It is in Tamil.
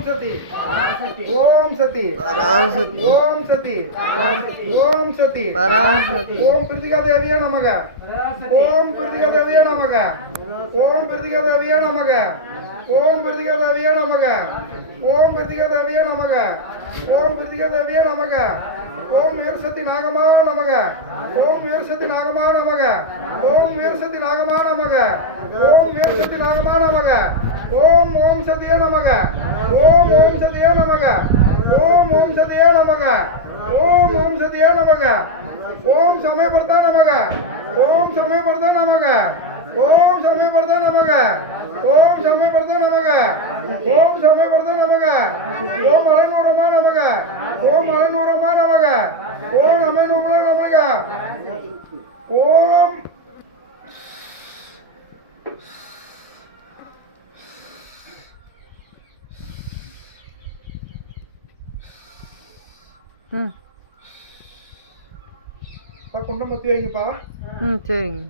சதி ஓம் சதி ஓம் சதி ஓம் சதி ஓம் கிருத்திகா தேவியே நமக ஓம் கிருத்திகா தேவியே நமக ஓம் கிருத்திகா தேவியே நமக ஓம் கிருத்திகா தேவியே நமக ஓம் கிருத்திகா தேவியே நமக ஓம் கிருத்திகா தேவியே நமக ஓம் வீரசக்தி நாகமா நமக ஓம் வீரசக்தி நாகமா நமக ஓம் வீரசக்தி நாகமா நமக ஓம் வீரசக்தி நாகமா நமக ஓம் ஓம் சதியே நமக ஓம் ஓம் சதியே நமக ஓம் ஓம் சதியே நமக ஓம் ஓம் சதியே நமக ஓம் சமயபர்தா நமக ஓம் சமயபர்தா நமக ஓம் சமயபர்தா நமக ஓம் சமயபர்தா நமக ஓம் சமயபர்தா நமக ஓம் அலைநூறமா நமக ஓம் அலைநூறமா நமக ஓம் அலைநூறமா நமக ஓம் குண்டம் மத்தி வைங்கப்பா. சரிங்க.